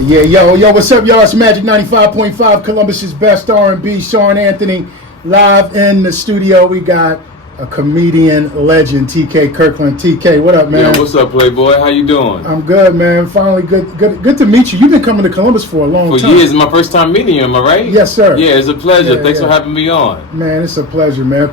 Yeah. Yo, what's up, y'all? It's Magic 95.5, Columbus's best R&B. Sean Anthony, live in the studio. We got a comedian legend, TK Kirkland. TK, what up, man? Yeah, what's up, Playboy? How you doing? I'm good, man. Finally, good to meet you. You've been coming to Columbus for a long time. For years. It's my first time meeting you, am I right? Yes, sir. Yeah, it's a pleasure. Yeah, Thanks for having me on. Man, it's a pleasure, man.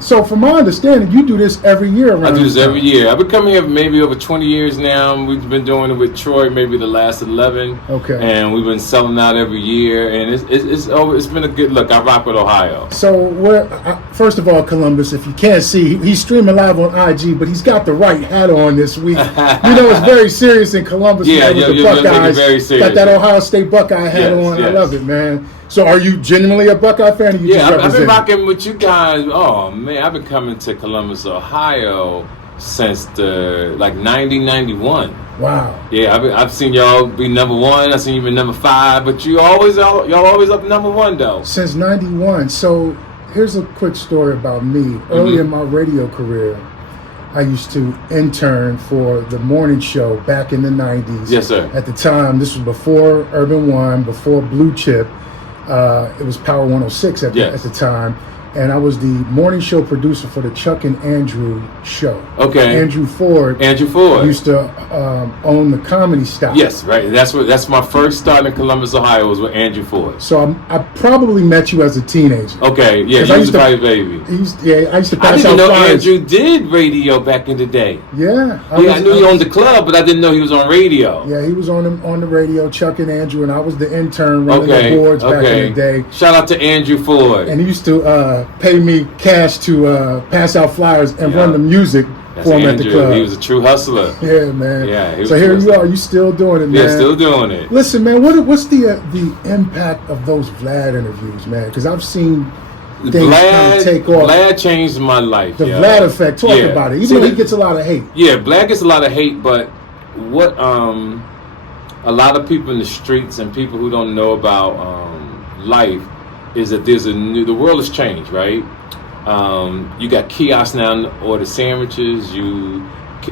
So from my understanding, you do this every year around I do this every year. I've been coming here maybe over 20 years now. We've been doing it with Troy maybe the last 11. Okay. And we've been selling out every year, and it's been a good look. I rock with Ohio. So, first of all, Columbus, if you can't see, he's streaming live on IG, but he's got the right hat on this week. You know, it's very serious in Columbus. Yeah, with the Buckeyes. Very serious. Got that Ohio State Buckeye hat on. Yes. I love it, man. So, are you genuinely a Buckeye fan? Or you just I've been rocking with you guys. Oh man, I've been coming to Columbus, Ohio since the 90, 91. Wow. Yeah, I've seen y'all be number 1. I've seen you be number 5, but y'all always up number 1 though. Since 91. So here's a quick story about me. Early in my radio career, I used to intern for the morning show back in the 90s. Yes, sir. At the time, this was before Urban One, before Blue Chip. It was Power 106 at the time. And I was the morning show producer for the Chuck and Andrew show. Okay. Andrew Ford used to own the comedy stop. Yes, right. That's my first start in Columbus, Ohio, was with Andrew Ford. So I probably met you as a teenager. Okay, yeah, you was probably a baby. I used to pass out flyers. I didn't know Andrew did radio back in the day. Yeah. I knew he owned the club, but I didn't know he was on radio. Yeah, he was on the radio, Chuck and Andrew, and I was the intern running the boards back in the day. Shout out to Andrew Ford. And he used to pay me cash to pass out flyers and run the music for him at the club. He was a true hustler. Yeah, man. Yeah. So here you are. You still doing it, man. Yeah, still doing it. Listen, man. What's the impact of those Vlad interviews, man? Because I've seen things kind of take off. Vlad changed my life. The Vlad effect. Talk about it. Even though he gets a lot of hate. Yeah, Vlad gets a lot of hate, but what a lot of people in the streets and people who don't know about life is that the world has changed, right? You got kiosks now to order sandwiches. You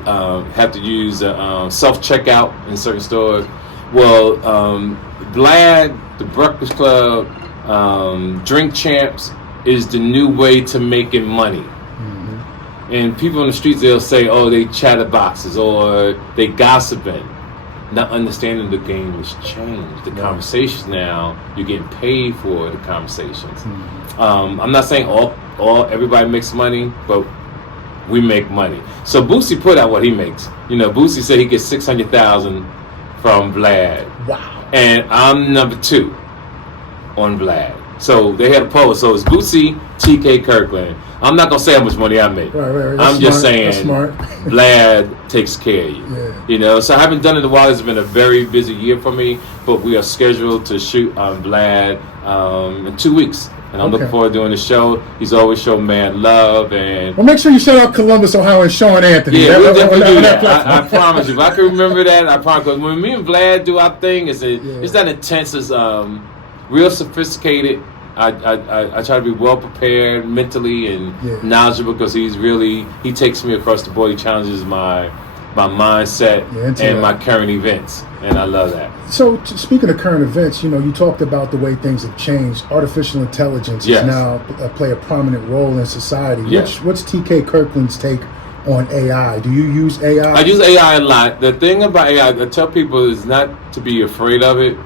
have to use self-checkout in certain stores. Well, Vlad, the Breakfast Club, Drink Champs is the new way to making money. Mm-hmm. And people in the streets, they'll say, oh, they chatterboxes or they gossiping. Not understanding the game has changed. The conversations now, you're getting paid for the conversations. Mm-hmm. I'm not saying everybody makes money, but we make money. So Boosie put out what he makes. You know, Boosie said he gets $600,000 from Vlad. Wow. And I'm number 2 on Vlad. So they had a poll. So it's Boosie, TK Kirkland. I'm not gonna say how much money I make. Right. I'm just saying Vlad takes care of you. Yeah. You know, so I haven't done it in a while. It's been a very busy year for me, but we are scheduled to shoot on Vlad in 2 weeks. And I'm looking forward to doing the show. He's always shown mad love. And well, make sure you shout out Columbus, Ohio, and Sean Anthony. Yeah, we'll definitely do that. I promise you. If I can remember that, I promise. Because when me and Vlad do our thing, it's not intense. It's real sophisticated. I try to be well prepared mentally and knowledgeable because he takes me across the board. He challenges my mindset and my current events, and I love that. So speaking of current events, you know, you talked about the way things have changed. Artificial intelligence is now play a prominent role in society. Yes. What's TK Kirkland's take on AI? Do you use AI? I use AI a lot. The thing about AI, I tell people, is not to be afraid of it.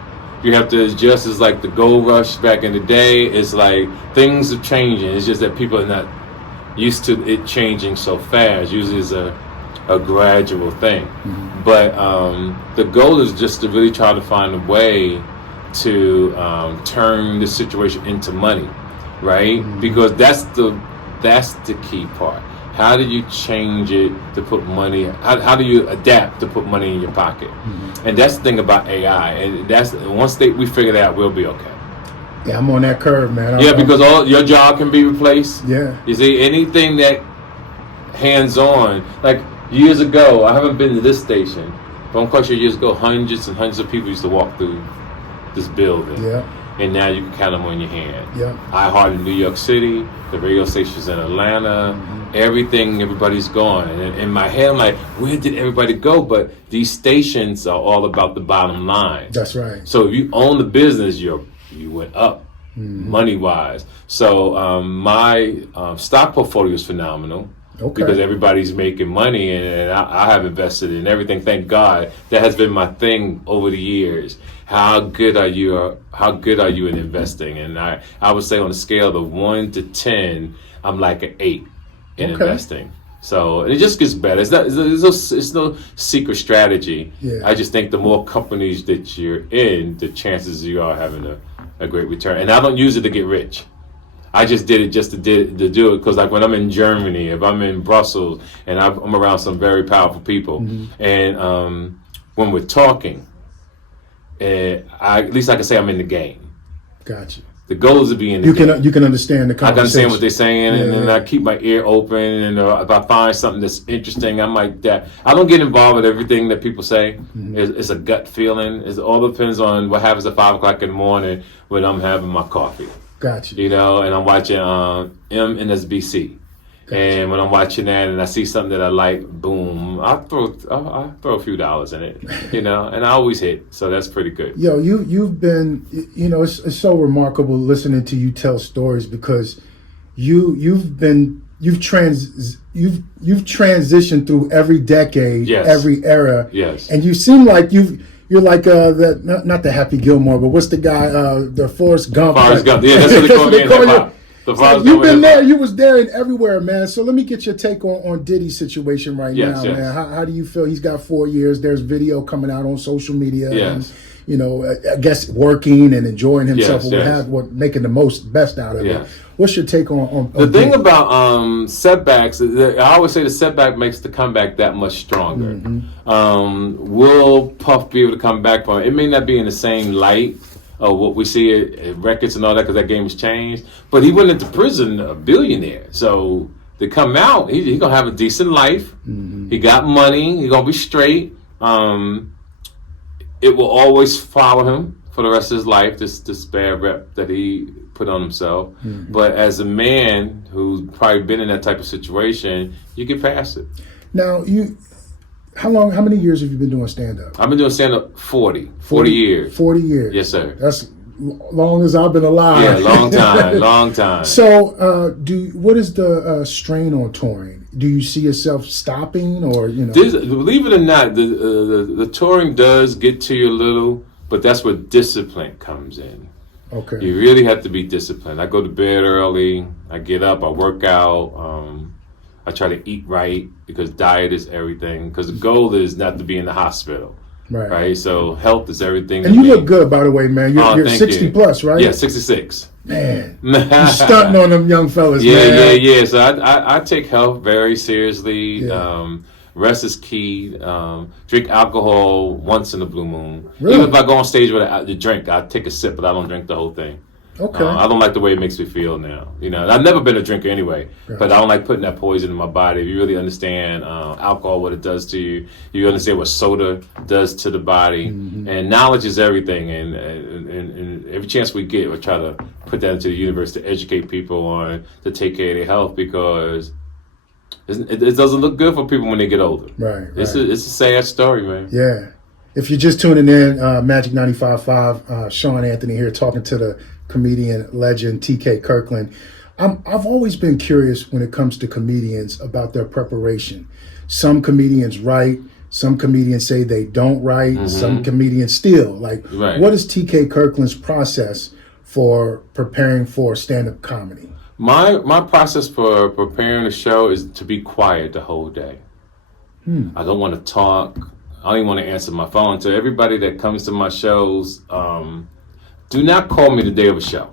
You have to adjust. It's like the gold rush back in the day. It's like things are changing. It's just that people are not used to it changing so fast. Usually it's a gradual thing. Mm-hmm. But the goal is just to really try to find a way to turn this situation into money, right? Mm-hmm. Because that's the key part. How do you change it to put money? How do you adapt to put money in your pocket? Mm-hmm. And that's the thing about AI. And that's once we figure that out, we'll be okay. Yeah, I'm on that curve, man. Because all your job can be replaced. Yeah. You see, anything that hands-on, like years ago, I haven't been to this station, but I'm quite sure years ago, hundreds and hundreds of people used to walk through this building. Yeah. And now you can count them on your hand. Yeah. iHeart in New York City, the radio stations in Atlanta, everybody's gone. And in my head, I'm like, where did everybody go? But these stations are all about the bottom line. That's right. So if you own the business, you went up money wise. So my stock portfolio is phenomenal. Okay. Because everybody's making money, and I have invested in everything. Thank God. That has been my thing over the years. How good are you? How good are you in investing? And I would say on a scale of 1 to 10, I'm like an 8 in investing. So it just gets better. It's no secret strategy. Yeah. I just think the more companies that you're in, the chances you are having a great return. And I don't use it to get rich. I just did it just to do it because, like, when I'm in Germany, if I'm in Brussels, and I'm around some very powerful people, and when we're talking, at least I can say I'm in the game. Gotcha. The goal is to be in the game. You can understand the conversation. I can understand what they're saying, and then I keep my ear open, and if I find something that's interesting, I'm like that. I don't get involved with everything that people say. It's a gut feeling. It all depends on what happens at 5 o'clock in the morning when I'm having my coffee. Gotcha. You know, and I'm watching MSNBC. Gotcha. And when I'm watching that and I see something that I like, boom, I'll throw a few dollars in it, you know, and I always hit. So that's pretty good. Yo, you've been, you know, it's so remarkable listening to you tell stories because you've transitioned through every decade, yes. every era. Yes. And you seem like you're like not the Happy Gilmore, but what's the guy? The Forrest Gump. Forrest Gump. Yeah, that's what they call me in hip-hop. So you've been there. You was there and everywhere, man. So let me get your take on Diddy's situation right now, man. How do you feel? He's got 4 years. There's video coming out on social media. Yes. And, you know, I guess working and enjoying himself, making the best out of it. What's your take on the thing about setbacks? I always say the setback makes the comeback that much stronger. Will Puff be able to come back from it? It may not be in the same light of what we see at records and all that because that game has changed. But he went into prison a billionaire, so to come out, he's gonna have a decent life. He got money. He's gonna be straight. It will always follow him for the rest of his life. This bad rep that he put on himself. But as a man who's probably been in that type of situation, you get past it. Now, how many years have you been doing stand-up? I've been doing stand-up 40 years. 40 years. Yes, sir. That's long as I've been alive. Yeah, long time. So, what is the strain on touring? Do you see yourself stopping, or believe it or not, the touring does get to you a little, but that's where discipline comes in. Okay. You really have to be disciplined. I go to bed early. I get up. I work out. I try to eat right because diet is everything. Because the goal is not to be in the hospital. Right. So health is everything. And you look good, by the way, man. You're 60 plus, right? Yeah, 66. Man, you stunting on them young fellas. Yeah. So I take health very seriously. Rest is key. Drink alcohol once in a blue moon. Really? Even if I go on stage with a drink, I take a sip, but I don't drink the whole thing. Okay. I don't like the way it makes me feel now. You know, I've never been a drinker anyway, but I don't like putting that poison in my body. If you really understand alcohol, what it does to you, you understand what soda does to the body, and knowledge is everything. And every chance we get, we try to put that into the universe to educate people on to take care of their health because it doesn't look good for people when they get older. Right. It's a sad story, man. Yeah. If you're just tuning in, Magic 95.5, Sean Anthony here talking to the comedian legend TK Kirkland. I've always been curious when it comes to comedians about their preparation. Some comedians write, some comedians say they don't write, some comedians steal. What is TK Kirkland's process for preparing for stand-up comedy? My process for preparing a show is to be quiet the whole day. I don't want to talk. I don't even want to answer my phone. To everybody that comes to my shows, do not call me the day of a show.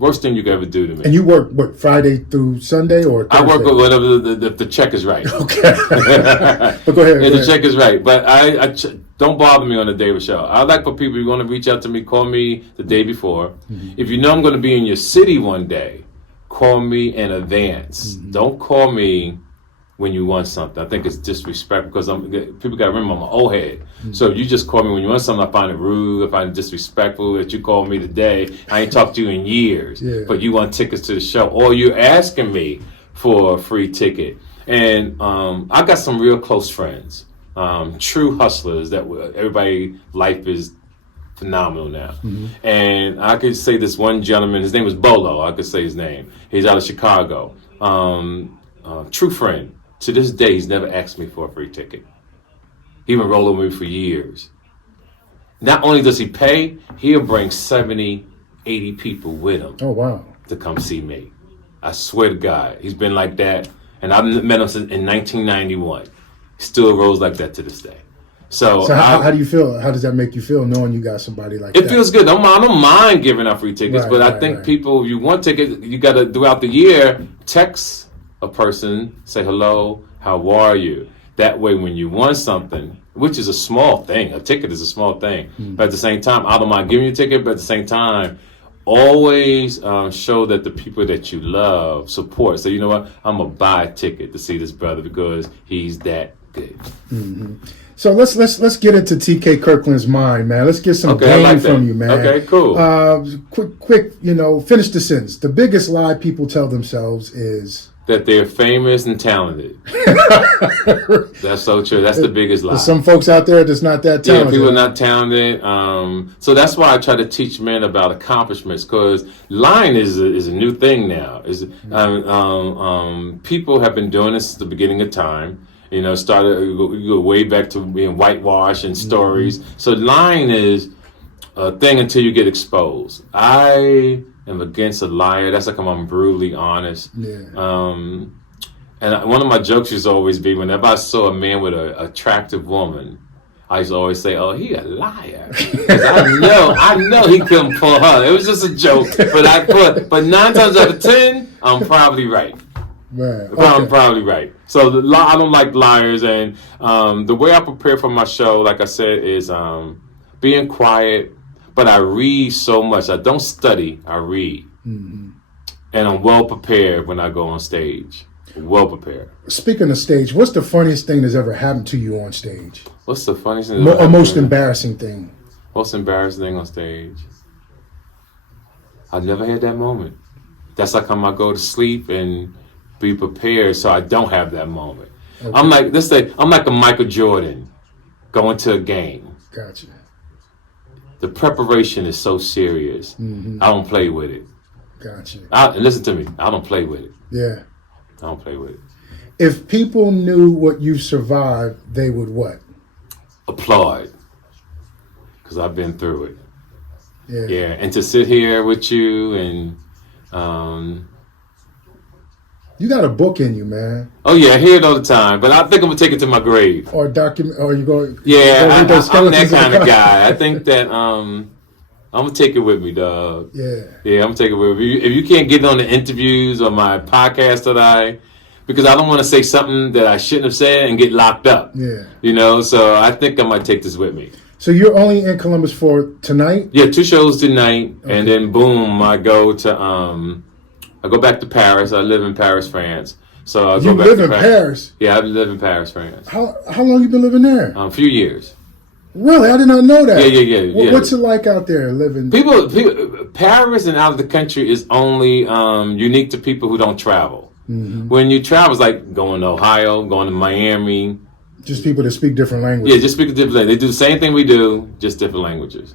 Worst thing you could ever do to me. And you work, what, Friday through Sunday or Thursday? I work with whatever the check is right. Okay. But go ahead. The check is right. But I don't bother me on the day of a show. I like for people who want to reach out to me, call me the day before. If you know I'm going to be in your city one day, call me in advance. Don't call me when you want something. I think it's disrespectful because people got to remember I'm an old head. So if you just call me when you want something, I find it rude, I find it disrespectful that you call me today. I ain't talked to you in years, but you want tickets to the show, or you're asking me for a free ticket. And I got some real close friends, true hustlers that everybody life is phenomenal now. And I could say this one gentleman, his name was Bolo. I could say his name. He's out of Chicago. True friend. To this day, he's never asked me for a free ticket. He been rolling with me for years. Not only does he pay, he'll bring 70, 80 people with him. Oh, wow. To come see me. I swear to God, he's been like that. And I've met him since in 1991. Still rolls like that to this day. So how do you feel? How does that make you feel knowing you got somebody like that? It feels good. I don't mind giving out free tickets, but I think people, if you want tickets, you got to, throughout the year, text a person, say hello, how are you? That way, when you want something, which is a small thing, a ticket is a small thing, but at the same time, I don't mind giving you a ticket, but at the same time, always show that the people that you love support. So you know what? I'm going to buy a ticket to see this brother because he's that good. So let's get into TK Kirkland's mind, man. Let's get some game from you, man. Okay, cool. Quick, finish the sentence. The biggest lie people tell themselves is that they're famous and talented. That's so true. That's the biggest lie. There's some folks out there that's not that talented. Yeah, people are not talented. So that's why I try to teach men about accomplishments, because lying is a new thing now. People have been doing this since the beginning of time. Started you go way back to being whitewash and stories. So lying is a thing until you get exposed. I am against a liar. That's like I'm brutally honest. Yeah. And one of my jokes used to always be, whenever I saw a man with an attractive woman, I used to always say, "Oh, he a liar," because I know he couldn't pull her. It was just a joke, but 9 times out of 10, I'm probably right. Man, okay. I'm probably right. So I don't like liars, and the way I prepare for my show, like I said, is being quiet. But I read so much. I don't study. I read, and I'm well prepared when I go on stage. Well prepared. Speaking of stage, what's the funniest thing that's ever happened to you on stage? What's the funniest thing? Or most embarrassing thing? Most embarrassing thing on stage? I've never had that moment. That's like I go to sleep and be prepared, so I don't have that moment. Okay. I'm like a Michael Jordan going to a game. Gotcha. The preparation is so serious. I don't play with it. Gotcha. Listen to me. I don't play with it. Yeah. I don't play with it. If people knew what you survived, they would what? Applaud. Because I've been through it. Yeah. Yeah. And to sit here with you and you got a book in you, man. Oh yeah, I hear it all the time, but I think I'm gonna take it to my grave. Or you go. Yeah, I'm that kind of guy. I think that I'm gonna take it with me, dog. Yeah. Yeah, I'm gonna take it with me. If you can't get on the interviews or my podcast because I don't want to say something that I shouldn't have said and get locked up. Yeah. So I think I might take this with me. So you're only in Columbus for tonight? Yeah, 2 shows tonight, and then boom, I go back to Paris. I live in Paris, France. So I go back to Paris. Yeah, I live in Paris, France. How long you been living there? A few years. Really? I did not know that. Yeah. What's it like out there living? People, Paris and out of the country is only unique to people who don't travel. When you travel, it's like going to Ohio, going to Miami. Just people that speak different languages. Yeah, just speak a different language. They do the same thing we do, just different languages.